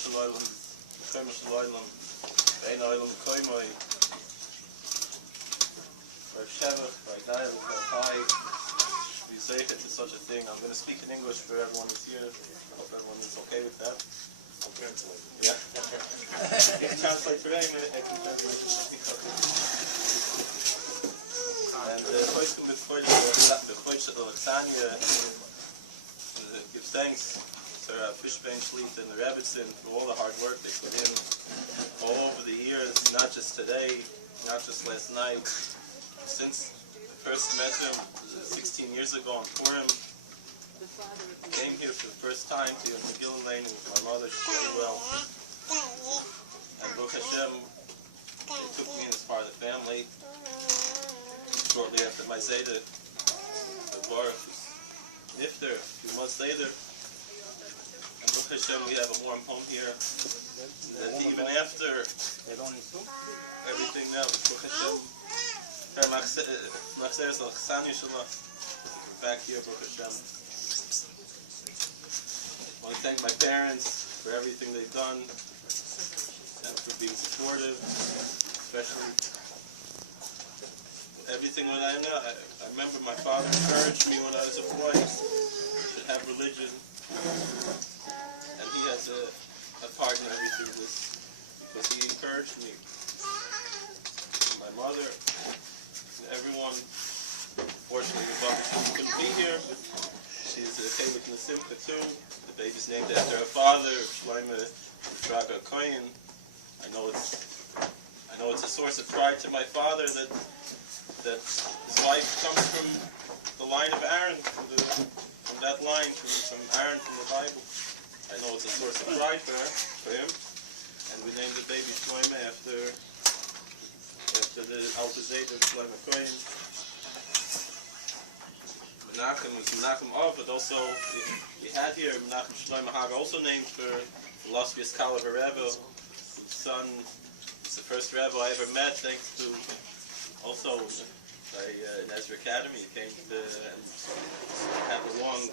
Shalom, Shalom, Ein Olam Koimoi, or Shevach, by Dial, Hi. You say it is such a thing. I'm going to speak in English for everyone who's here. I hope everyone is okay with that. I'll translate. Yeah. You can translate for him. I can translate. And the Koiskum Alexandria give thanks to our Fishbane Fleet and the Rebbitzin for all the hard work they put in all over the years, not just today, not just last night. Since the first met him 16 years ago on Purim, came here for the first time to Megillah Lane with my mother. She's very well. And Baruch Hashem, they took me in as part of the family. Shortly after my Zayda, the Baruch was nifter a few months later. And Baruch Hashem, we have a warm home here. And even after everything now, Baruch Hashem, we're back here, Baruch Hashem. I want to thank my parents for everything they've done and for being supportive, especially everything that I know. I remember my father encouraged me when I was a boy to have religion, and he has a part in everything of this because he encouraged me. And my mother and everyone, fortunately, the Baba couldn't be here. She's a Chavik Nesimcha too. The baby's named after her father, Shloime Draga Koyin. I know it's a source of pride to my father that his wife comes from the line of Aaron, from that line, from Aaron from the Bible. I know it's a source of pride for him. And we named the baby Shloime after the Alter Zayda Shloime Koyin. Menachem was Menachem Av, but also we had here Menachem Shloime Haga, also named for Kolakowski Kala Rebbe, whose son is the first Rebbe I ever met, thanks to also in Ezra Academy. He came to have a long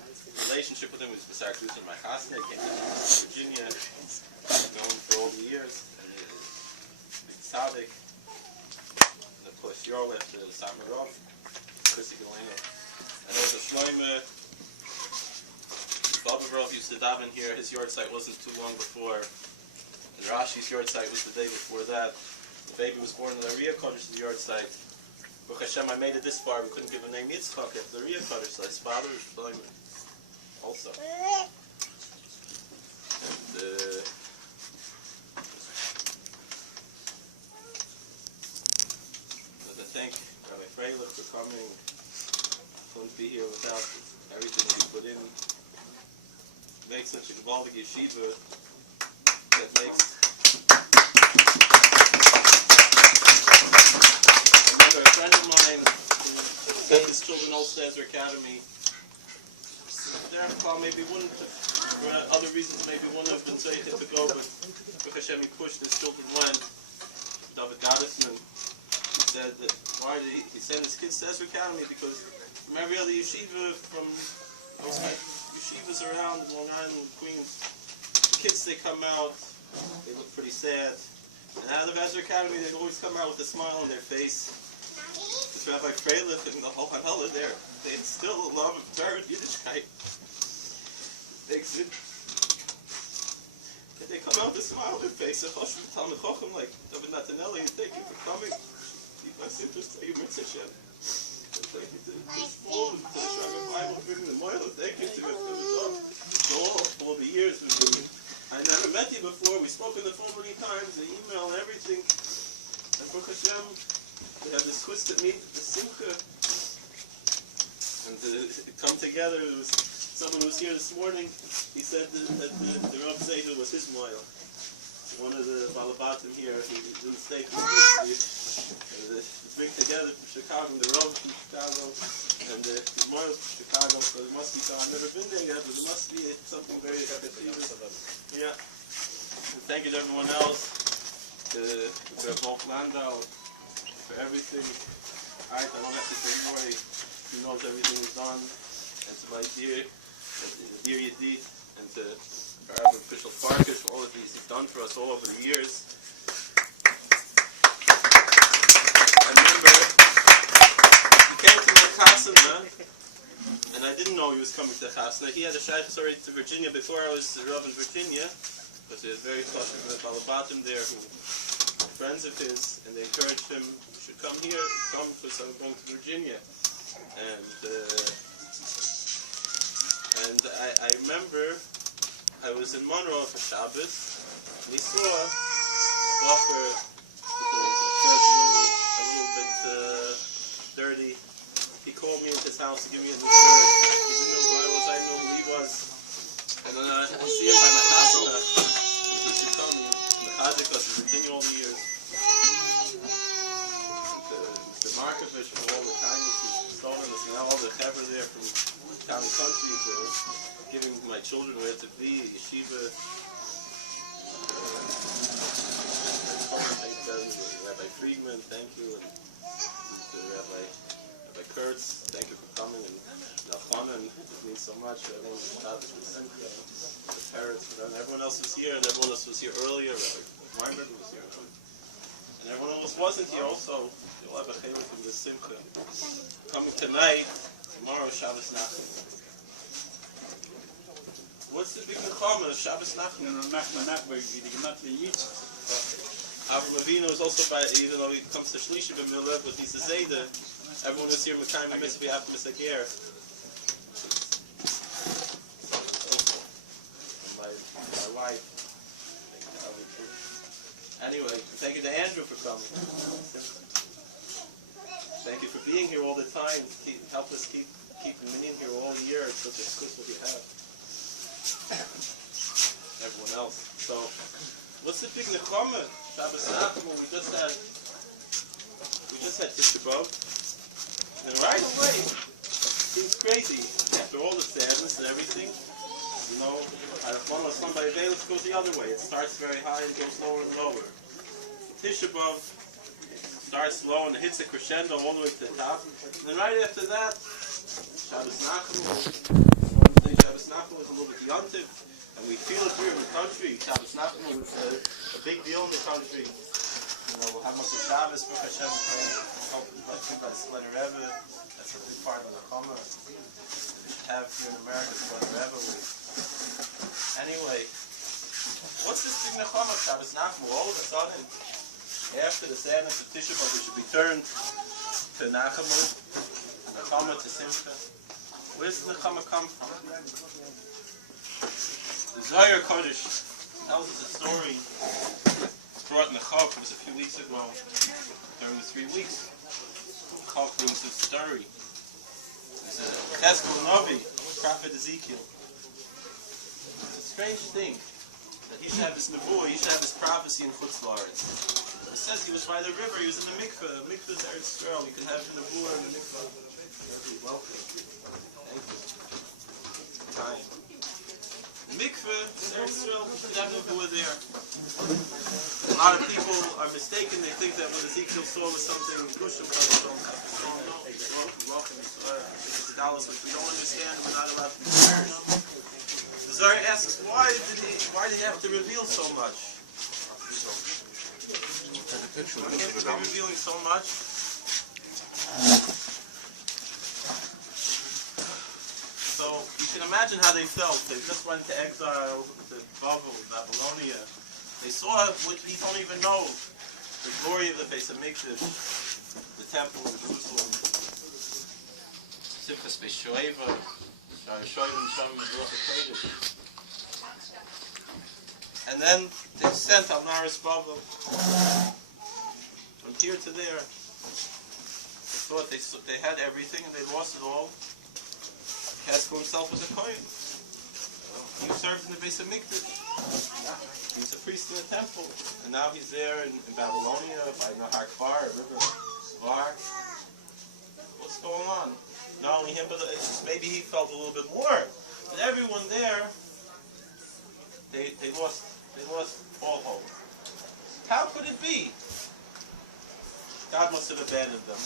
relationship with him. He was besides in my Chasna, came to Virginia, known for all the years, and big tzaddik, and of course Yorl after the Samarov, Chrissy Galena. And also Shloime, Baba Rov used to daven here. His yard site wasn't too long before, and Rashi's yard site was the day before that. The baby was born in the Riyah Kodesh, the yard site. Baruch Hashem, I made it this far. We couldn't give a name Yitzchak after the Riyah Kodesh, so his father was Shloime also. And I thank Rabbi Freilich for coming. Couldn't be here without everything he put in. Make such a Gavaldic yeshiva that makes. A friend of mine sent his children also to Ezra Academy. Therefore, maybe wouldn't have, for other reasons, maybe wouldn't have been safe to go, but Hashem, he pushed, his children went. David Gottesman said that why did he send his kids to Ezra Academy? Because from every other yeshiva, from yeshivas around Long Island, Queens, the kids, they come out, they look pretty sad. And out of Ezra Academy, they always come out with a smile on their face. Rabbi Freilich and the whole Hanala there, they instill a love of Torah and Yiddishkeit. They come out with a smile on their face. Like David Natanelli, thank you for coming. Keep us interested. Thank you, Mitzvah Hashem. Thank you to this school, to the Shraga Bible, bringing the Moyle. Thank you to all the years. I never met you before. We spoke on the phone many times, the email and everything. And Baruch Hashem, we have this twisted meet, the simcha, and to come together. There was someone who was here this morning. He said that the Rav Zayda was his moil. One of the Balabatim here, he didn't stay to bring together from Chicago, the Rav from Chicago, and the moil from Chicago. So there must be some. I've never been there yet, but there must be something very effective. Yeah. And thank you to everyone else, to Bob Landau, for everything. Alright, I don't have to say more. He knows everything is done. And to my dear Yedid, and to our official Farkas for all of these done for us all over the years. I remember he came to my Chasana, and I didn't know he was coming to Chasana. He had a shaykhus already to Virginia before I was Rav in Virginia, because he was very close to the Balabatim there, who were friends of his, and they encouraged him, you should come here, come, because I'm going to Virginia. And I remember I was in Monroe for Shabbos, and he saw a buffer a little bit dirty. He called me into his house to give me a new shirt. He didn't know who I was, I didn't know who he was. And then I see him by my house, he should come in the Chazik, because he's been all the years. The Markovich, from all the kindness he's stolen us, and now all the Hever there from town and country, giving my children where to be, yeshiva. Rabbi Friedman, thank you, and to Rabbi Kurtz, thank you for coming, and Nachman, it means so much. Everyone was Shabbos and Simcha, the parents, and everyone else was here, and everyone else was here earlier. Rabbi Weinberg was here, and everyone else wasn't here also. You'll have a chayim from the Simcha. Coming tonight, tomorrow, Shabbos Nachman. What's the big nechama? Shabbos Nachman. Avraham Avinu is also by, even though he comes to Shlishi b'Milah, but he's a Zayda. Everyone is here Mekayim Mitzvah after Misager. My wife. Anyway, thank you to Andrew for coming. Thank you for being here all the time. Help us keep the minyan here all year. It's such a good what you have. Everyone else. So, what's the big nechama? Shabbos Nachman. We just had Tisha B'Av. And right away, seems crazy. After all the sadness and everything, you know, somebody Velas goes the other way. It starts very high and goes lower and lower. Tisha B'Av starts low and it hits a crescendo all the way to the top. And then right after that, Shabbos Nachman. Shabbos Nachman was a little bit yontiv, and we feel it here in the country. Shabbos Nachman was a big deal in the country. You know, we'll have Moshe Shabbos, Baruch Hashem, hopefully by the Splendor Rebbe. That's a big part of the Chama. We should have here in America Splendor Rebbe. Anyway, what's this big Nechama, Shabbos Nachman? All of a sudden, after the sadness of Tisha B'Av, we should be turned to Nachamu, Nechama to Simcha. Where's the Nechama come from? The Zohar Kodesh tells us a story brought in the Chok. It was a few weeks ago, during the 3 weeks. Chok brings this story. There's a Cheskel Novi, Prophet Ezekiel. It's a strange thing that he should have this nebuah, he should have this prophecy in Chutz La'aretz. It says he was by the river, he was in the mikveh. The mikveh is Eretz Yisrael. You can have the nebuah in the mikveh. Welcome. Thank you. Time. Mikveh, Eretz Yisrael, you can have the nebuah there. A lot of people are mistaken. They think that what Ezekiel saw was something Gushim no, welcome. It's dollars, which we don't understand. We're not allowed to be shared. The Zohar asks us, why did he have to reveal so much? Why can't he be revealing so much? So you can imagine how they felt. They just went to exile to Babylonia. They saw what we don't even know, the glory of the Beis Hamikdash, the temple of Jerusalem. Simchas B'Shoeva, and then they sent Al Naris Bavel from here to there. They thought they had everything and they lost it all. Cheskel himself was a Kohen. He served in the Beis Hamikdash. He's a priest in the temple, and now he's there in Babylonia by Nahar Kfar, a river Kfar. What's going on? Not only him, but maybe he felt a little bit more. But everyone there, they lost all hope. How could it be? God must have abandoned them.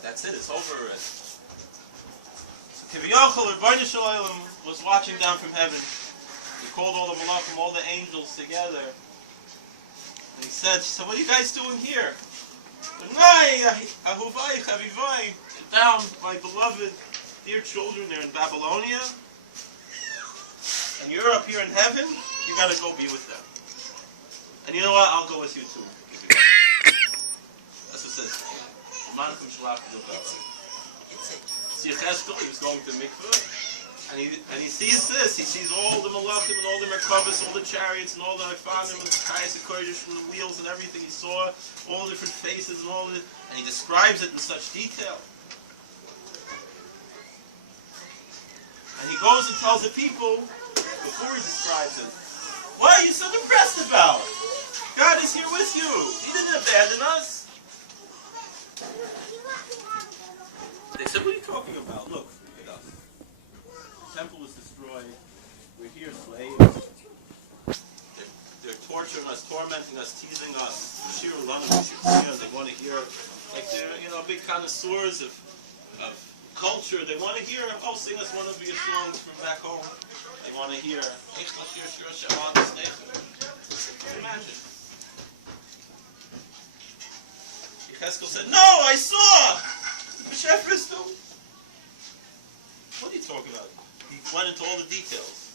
That's it. It's over already. So Kiviyachol, Rabbi Shalom was watching down from heaven. He called all the malachim, all the angels together. And he said, what are you guys doing here? Down, my beloved dear children, they're in Babylonia. And you're up here in heaven, you got to go be with them. And you know what? I'll go with you too. That's what it says. See, Cheskel, he was going to mikveh. And he sees this. He sees all the malachim and all the merkavas, all the chariots and all the afanim and the kayas and kodesh from the wheels and everything. He saw all the different faces and all the, and he describes it in such detail. And he goes and tells the people before he describes it, "What are you so depressed about? God is here with you. He didn't abandon us." They said, "What are you talking about? Look at us. The temple was destroyed. We're here slaves. They're torturing us, tormenting us, teasing us. They want to hear, like they're big connoisseurs of culture. They want to hear, sing us one of your songs from back home. They want to hear, imagine." Yecheskel said, "No, I saw! The Shefer is still..." What are you talking about? He went into all the details.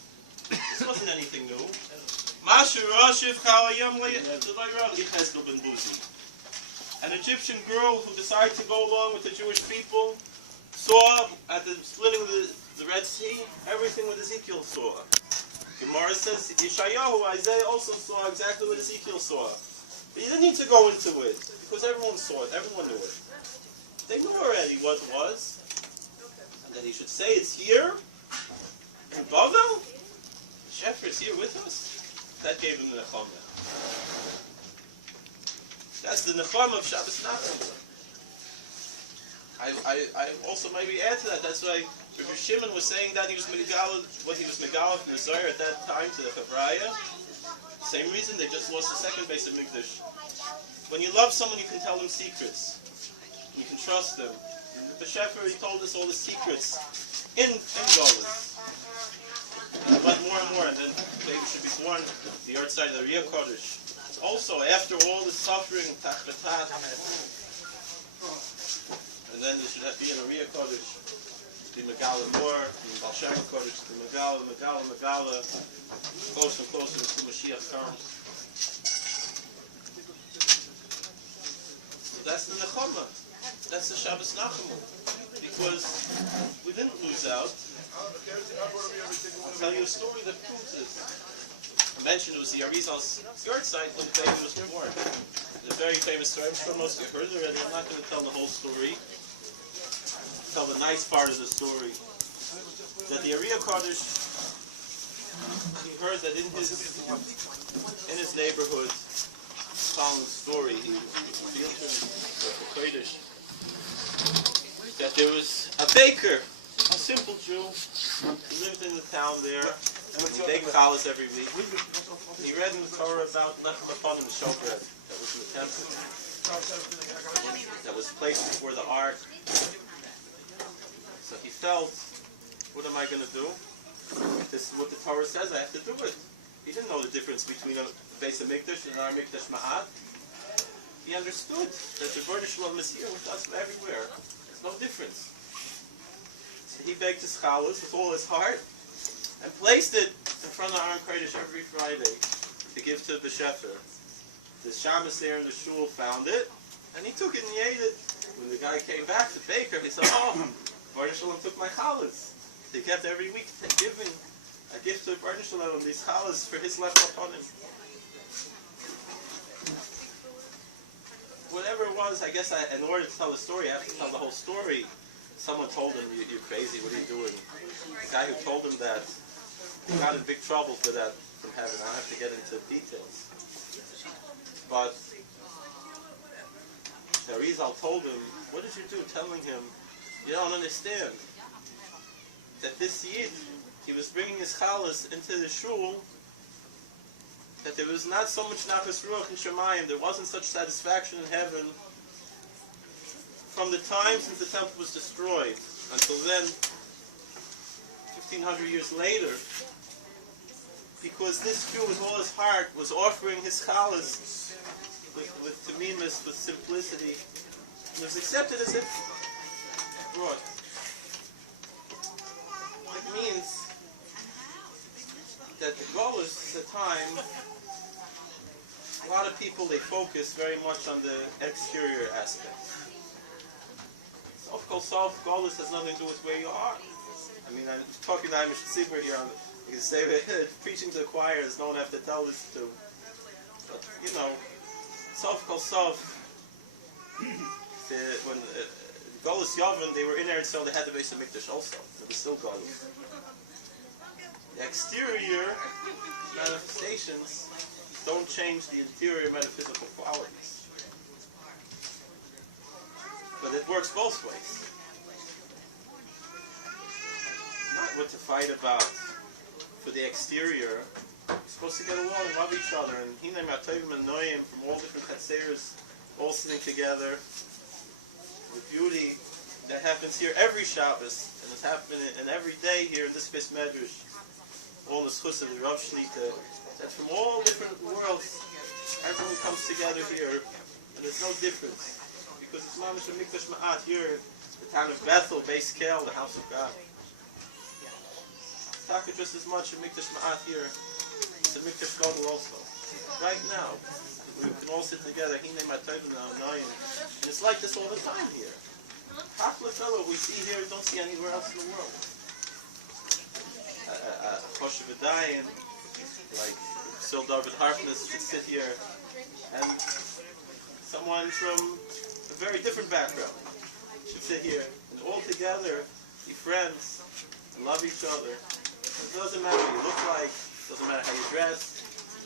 This wasn't anything new. An Egyptian girl who decided to go along with the Jewish people saw at the splitting of the Red Sea everything what Ezekiel saw. Gemara says Yeshayahu, Isaiah also saw exactly what Ezekiel saw. But you didn't need to go into it because everyone saw it, everyone knew it. They knew already what it was. And then he should say it's here in Bavel. The Shefer is here with us. That gave him the nechama. That's the nechama of Shabbos Nachum. I also maybe add to that. That's why Rabbi Shimon was saying that he was megala, what he was megala from the Zohar at that time to the Chavraya. Same reason they just lost the second base of Mikdash. When you love someone, you can tell them secrets. You can trust them. The Shefer, he told us all the secrets in Golus. And it went more and more, and then the baby should be born the earth side of the Riyah Kodesh. Also, after all the suffering, Tachbetat, and then there should be in a Riyah Kodesh, the Megala more, the Baal Shem Kodesh, the Megala, closer and closer until Mashiach comes. So that's the Nechama. That's the Shabbos Nachum. Because we didn't lose out. I'll tell you a story that proves it. I mentioned it was the Arizal's yard site when the baby was born. It's a very famous story. I'm sure most of you heard it already. I'm not going to tell the whole story. Tell the nice part of the story. That the Riyah Kodesh, he heard that in his neighborhood, following story, he was the Kodesh, that there was a baker, a simple Jew, who lived in the town there, and he baked challahs every week. He read in the Torah about lechem upon the showbread that was in the temple, that was placed before the ark. So he felt, what am I going to do? This is what the Torah says, I have to do it. He didn't know the difference between a base of Mikdash and our Mikdash Ma'at. He understood that the B'nai Shalom is here with us everywhere. There's no difference. So he baked his challahs with all his heart and placed it in front of Aaron Kodesh every Friday to give to the Shefer. The shamus there in the shul found it, and he took it and he ate it. When the guy came back, the baker, he said, B'nai Shalom took my challahs. He kept every week giving a gift to B'nai Shalom these challahs for his left upon him. Whatever it was, I guess in order to tell the story, I have to tell the whole story. Someone told him, you're crazy, what are you doing? The guy who told him that, he got in big trouble for that from heaven. I don't have to get into details. But the Arizal told him, what did you do? Telling him, you don't understand. That this Yid, he was bringing his challahs into the shul, that there was not so much nachas ruach in Shemayim, there wasn't such satisfaction in heaven from the time since the temple was destroyed until then, 1,500 years later, because this Jew with all his heart was offering his challahs with tamimus, with simplicity, and was accepted as if brought. It means that the goal is the time. A lot of people, they focus very much on the exterior aspect. Of course, Golus has nothing to do with where you are. I mean, I'm talking to Amish Tzibur here. You can say preaching to the choir, there's no one I have to tell this to. But, you know, when Golus Yavin, they were in Eretz Yisrael, they had the Beis HaMikdash also. It was still Golus. The exterior manifestations don't change the interior metaphysical qualities. But it works both ways. Not what to fight about for the exterior. We're supposed to get along and love each other. And Hinei Ma'tovim and Noyim from all different chatzeros, all sitting together. The beauty that happens here every Shabbos, and it's happening and every day here in this Beis Medrash. All the schus of the Rav Shlita, that from all different worlds, everyone comes together here, and there's no difference. Because it's Mamish and Mikdash Ma'at here, the town of Bethel, Beis Kel, the house of God. Taka just as much in Mikdash Ma'at here, it's a Mikdash Gadol also. Right now, we can all sit together, Hinei Ma'tovim and it's like this all the time here. Hakla fellow we see here, we don't see anywhere else in the world. Choshev like Sil David Harkness should sit here, and someone from a very different background should sit here, and all together be friends and love each other. It doesn't matter what you look like, it doesn't matter how you dress.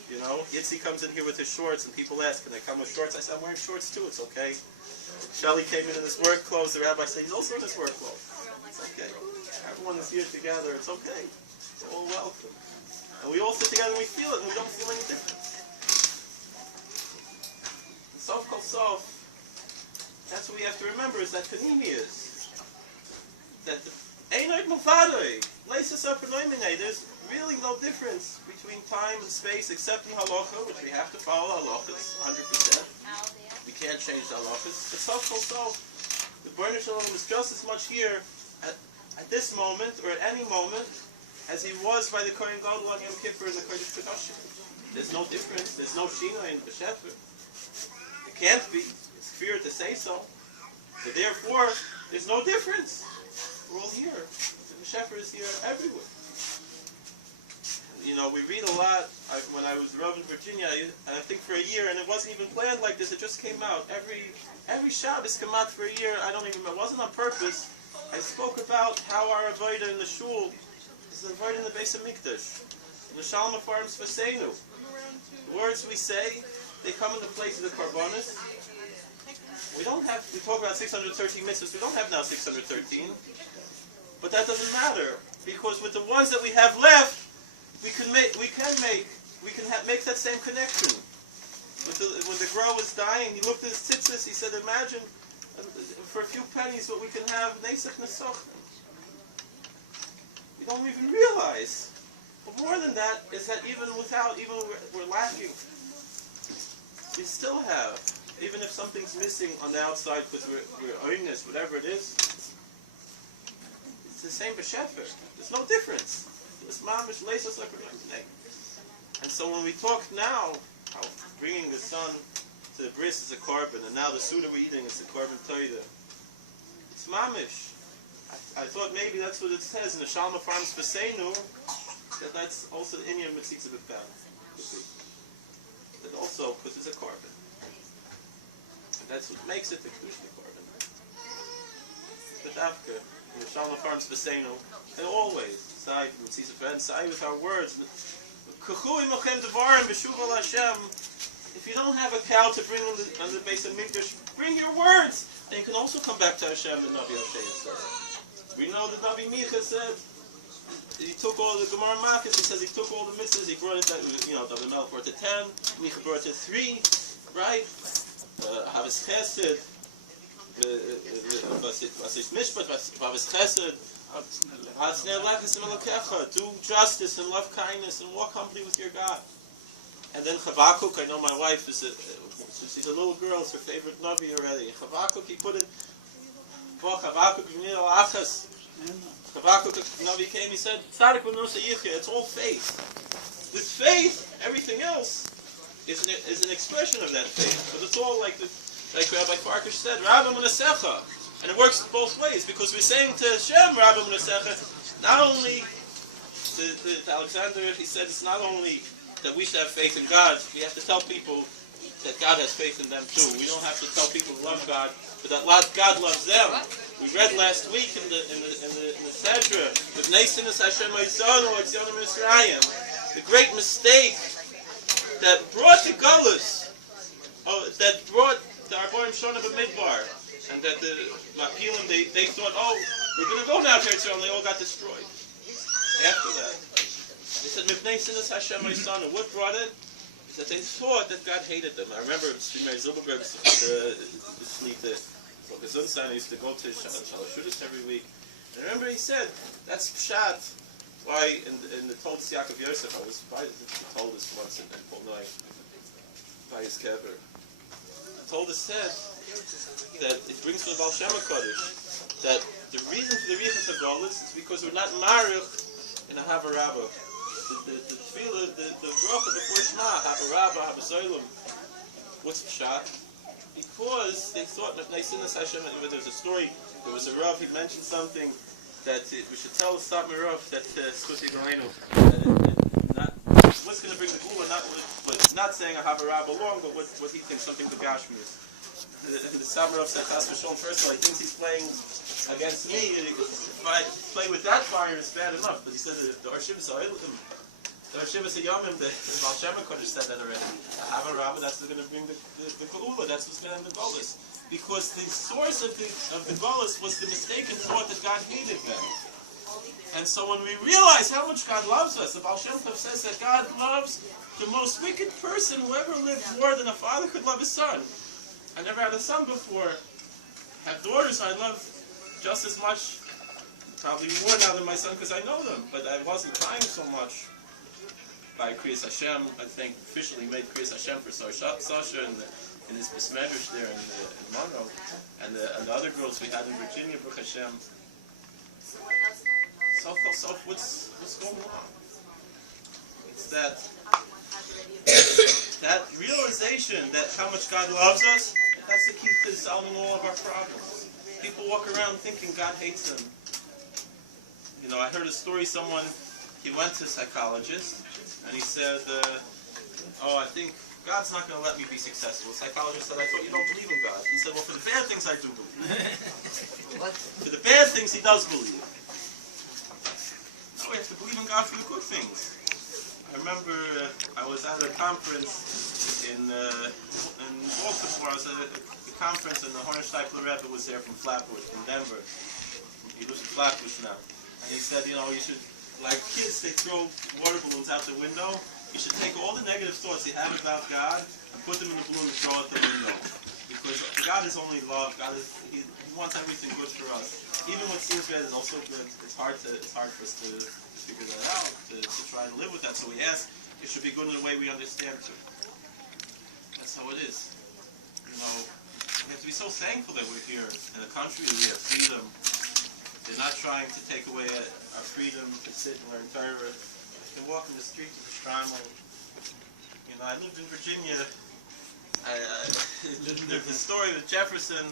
You know, Yitzi comes in here with his shorts, and people ask, "Can I come with shorts?" I said, "I'm wearing shorts too. It's okay." Shelly came in his work clothes. The rabbi said, "He's also in his work clothes." It's okay. Everyone is here together. It's okay. We're all welcome. And we all sit together and we feel it, and we don't feel any difference. And sof kol sof, that's what we have to remember, is that panini is. That Einod Mufadoi, Leisas Upernoi, there's really no difference between time and space except in halacha, which we have to follow halachas 100%. We can't change the halachas. But sof kol sof, the B'nai Shalom is just as much here at this moment or at any moment as he was by the Kohen Gadol on Yom Kippur in the Kodesh Kodashim. There's no difference. There's no Shina in the Shefer. It can't be. It's fear to say so. So therefore, there's no difference. We're all here. The Shefer is here everywhere. You know, we read a lot. When I was Rav in Virginia, I think for a year, and it wasn't even planned like this. It just came out. Every Shabbos come out for a year. It wasn't on purpose. I spoke about how our avodah in the shul is avodah in the Beis HaMikdash. The Shalom Afarms Faseinu. The words we say, they come in the place of the Karbonis. We talk about 613 mitzvahs. We don't have now 613. But that doesn't matter, because with the ones that we have left, we can make that same connection. When the Gra was dying, he looked at his tzitzis. He said, "Imagine for a few pennies what we can have nesach nesochim." We don't even realize. But more than that is that even we're lacking. We still have, even if something's missing on the outside because we're earnest, whatever it is. It's the same b'shefer. There's no difference. And so when we talk now, how bringing the son to the Bris is a korban, and now the Suda we're eating is the korban toida. It's mamish. I thought maybe that's what it says in the Shalom Afarms Faseinu, that's also the Inyan Mitzitza B'Pam. That also, because it's a korban. And that's what makes it the Kedushah korban. But after, in the Shalom Afarms Faseinu, and always, side Mitzitza B'Pam, side with our words, if you don't have a cow to bring on the Beis HaMikdash, bring your words, and you can also come back to Hashem, the Navi Hashem said. We know that Navi Micha said he took all the Gemara Makis. He says he took all the mitzvahs. He brought it to, David Melech brought it to 10. Micha brought it to 3. Right? Havis Chesed, Vasis Mishpat, Vavis Chesed, Do justice and love kindness and walk humbly with your God. And then Chavakuk, I know my wife since she's a little girl, it's her favorite Navi already. Chavakuk, he put it, Chavakuk, Navi came, he said, it's all faith. This faith, everything else, is an expression of that faith. But it's all like Rabbi Farkash said, Rabbi Munasecha. And it works both ways, because we're saying to Hashem, Rabbi Munasecha, not only, to Alexander, he said, it's not only that we should have faith in God, we have to tell people that God has faith in them too. We don't have to tell people to love God, but that God loves them. We read last week in the Sedra, with Neisinus Hashem Ha'izonu Ha'izonu Mitzrayim, the great mistake that brought the Gullus, that brought the Arboim Shona B'Midbar, and that the Makilim, they thought, we're going to go now to Israel, and they all got destroyed. After that, they said, Mipnei Sinas Hashem Ha'izonu. What brought it? Is that they thought that God hated them. I remember Shimei Zilberberg's Gesundsein used to go to Shalashudis every week. And I remember he said, that's Pshat. Why, in the Toldos Yaakov Yosef, I was told this once in Polnoi, by his kever. Toldos said that it brings from the Baal Shem HaKadosh that the reason for the Riechus HaGolus is because we're not Marich in a Hava Rabbah. The tefillah, the bracha before Shema, Hava Rabbah, Hava Zolim. What's Pshat? Because they thought that Neisinus Hashem, there was a story, there was a Rav, he mentioned something that we should tell the Satmar Rav that Skuti Galenu, what's going to bring the Gula, not saying a Hava Rabbah long, but what he thinks, something the Gashmi is. The Satmar Rav said, Chas V'Sholom, first of all, he thinks he's playing against me. If I play with that fire, it's bad enough. But he said the Arshivas Yomim, the Baal Shem HaKadosh said that already. Hava Rabbah, that's what's going to bring the Geula, that's what's going to end the Golus. Because the source of the Golus was the mistaken thought that God hated them. And so when we realize how much God loves us, the Baal Shem Tov says that God loves the most wicked person who ever lived more than a father could love his son. I never had a son before. I have daughters, I love just as much, probably more now than my son because I know them. But I wasn't trying so much. By Kriyas Hashem, I think officially made Kriyas Hashem for Sasha in his Bismedrash there in Monroe, and the other girls we had in Virginia, Baruch Hashem. So what's going on? It's that realization that how much God loves us. That's the key to solving all of our problems. People walk around thinking God hates them. You know, I heard a story. He went to a psychologist. And he said, I think God's not going to let me be successful. The psychologist said, I thought you don't believe in God. He said, well, for the bad things I do believe. For the bad things he does believe. No, we have to believe in God for the good things. I remember I was at a conference in Baltimore. I was at a conference and the Hornsteipler Rebbe was there from Flatbush, from Denver. He lives in Flatbush now. And he said, you should, like kids, they throw water balloons out the window. You should take all the negative thoughts you have about God and put them in the balloon and throw out the window. Because God is only love. He wants everything good for us. Even what seems bad is also good. It's hard for us to figure that out, to try to live with that. So we ask, it should be good in the way we understand it. That's how it is. We have to be so thankful that we're here in a country that we have freedom. They're not trying to take away our freedom to sit and learn Torah. I can walk in the streets of the Shtramel. I lived in Virginia. The story of Jefferson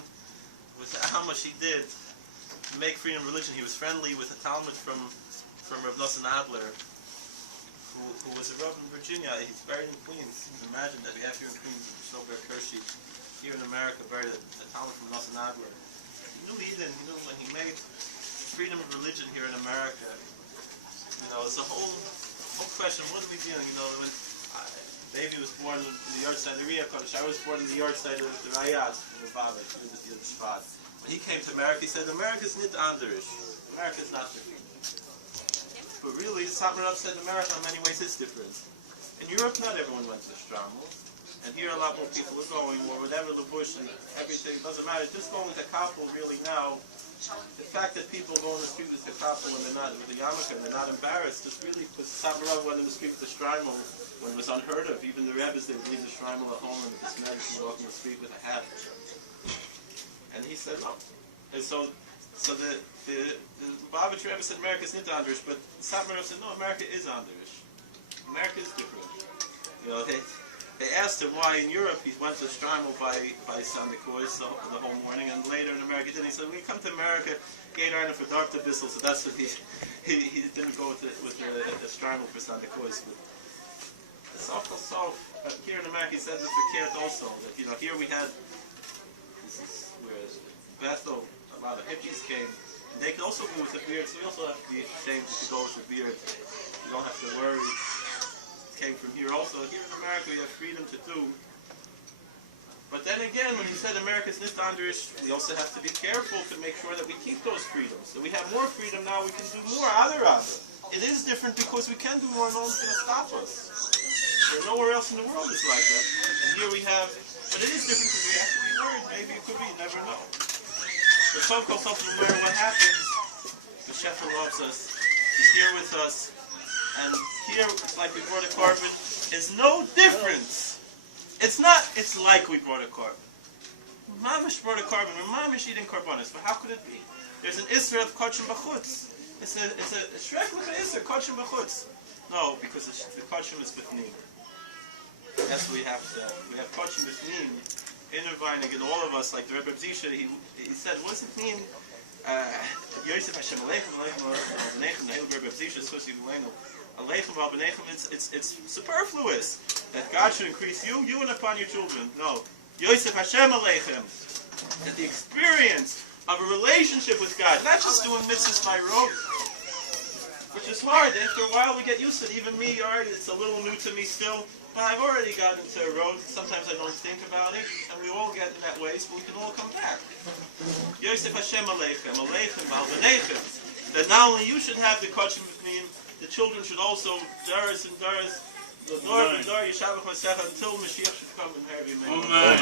was how much he did to make freedom of religion. He was friendly with a Talmud from Rav Nosson Adler, who was a Rav in Virginia. He's buried in Queens. You can imagine that we have here in Queens, Shobert Kershi, here in America, buried a Talmud from Nosson Adler. He knew Eden. He knew when he made freedom of religion here in America. It's a whole question. What are we doing? When baby was born in the yard side of the Riyah Kodesh, I was born in the yard side of the Rayaz, in the Baba, the Shvat. When he came to America, he said, America's not Anderish. America's not different. But really, Satmar Rav said America in many ways is different. In Europe, not everyone went to the Shtramel. And here a lot more people are going, or whatever the bush and everything, it doesn't matter. Just going to Kappel really now the fact that people go on the street with the couple when they're not with the yarmulke and they're not embarrassed just really puts something wrong when in the street with the shtreimel when it was unheard of. Even the Rebbes, they would leave the shtreimel at home and the Bismillah and walk in the street with a hat. And he said no. And so the Lubavitch Rebbe said America is not Andrish, but Satmar said no, America is Andrish. America is different. You know, they asked him why in Europe he went to Shtreimel by Sunday course the whole morning, and later in America didn't. He said, when you come to America, he ain't for dark to Bissell, so that's what he didn't go with the Shtreimel for Sunday course. But it's awful so. Here in America, he says it's verkehrt also. That, you know, here we had, this is where Bethel, a lot of hippies came, and they could also go with a beard, so you also have to be ashamed if you go with a beard. You don't have to worry. Came from here also. Here in America we have freedom to do. But then again, when you said America's nicht Andrish, we also have to be careful to make sure that we keep those freedoms. So we have more freedom now, we can do more other. It is different because we can do more, no one's going to stop us. And nowhere else in the world is like that. And here we have, but it is different because we have to be worried. Maybe it could be, you never know. But something no matter what happens, the Shepherd loves us. He's here with us. And here, it's like we brought a carbon. It's no difference. It's not, it's like we brought a carbon. Mamish brought a carbon. We're mamish eating carbonis. But how could it be? There's an Isra of Kachim B'chutz. It's a Shreklich Isra, Kachim B'chutz. No, because the Kachim is B'fnim. That's what we have to. We have Kachim B'fnim, inner binding, and all of us, like the Rebbe Zisha, he said, what does it mean? Yosef Hashem Aleichem, Aleichem, Aleichem, Aleichem, Rebbe Zisha, Susi Gulenu. It's superfluous that God should increase you and upon your children. No. Yosef Hashem Aleichem. That the experience of a relationship with God, not just doing mitzvahs by rote, which is hard. After a while we get used to it. Even me, already, it's a little new to me still. But I've already gotten into a road. Sometimes I don't think about it. And we all get in that way, so we can all come back. Yosef Hashem Aleichem. Aleichem B'albanechem. That not only you should have the Kachim B'fnim, the children should also, Daras and Daras, the Dor and Dor, Yeshavach Masecha, until Mashiach should come and have you. Amen.